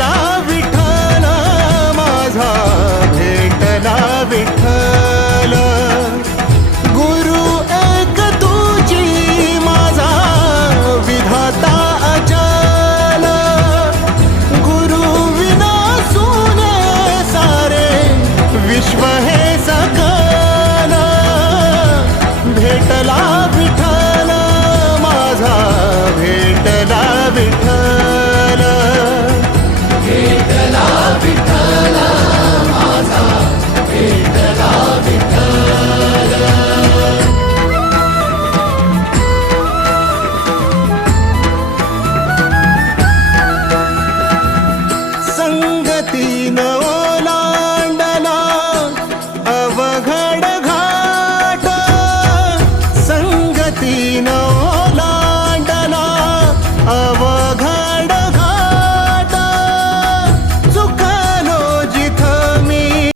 la Latina